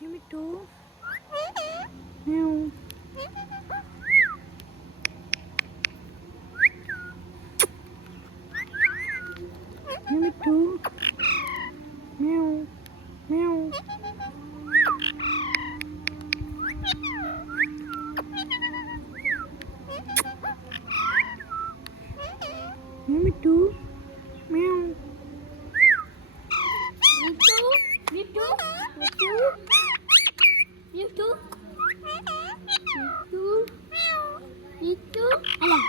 Give me two. Meow. Give me two. Meow. Meow. Give me two. Meow. Me too. Me too. Me too. You too. Me too. Alah.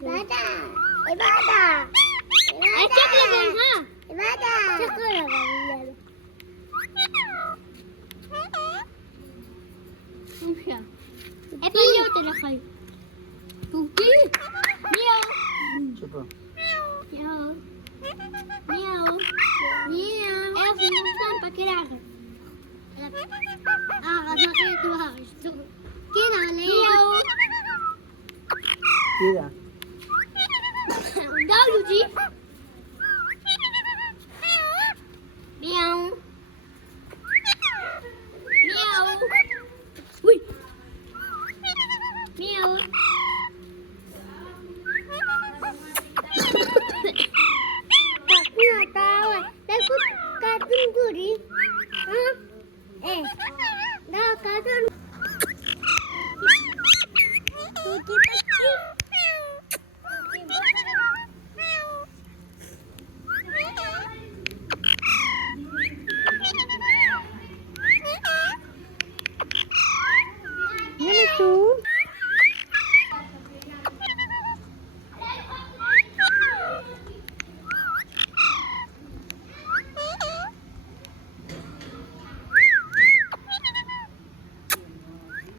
Ibadah. Ibadah. Acak lagi, ha? Ibadah. Acak lagi. Susah. Paano ito na kayo? Tuki. Meow. Coba. Meow. Meow. Meow. Ayaw, sinusan. Pakilakad. Kasi ito ha. Kinali. Meow. Iya.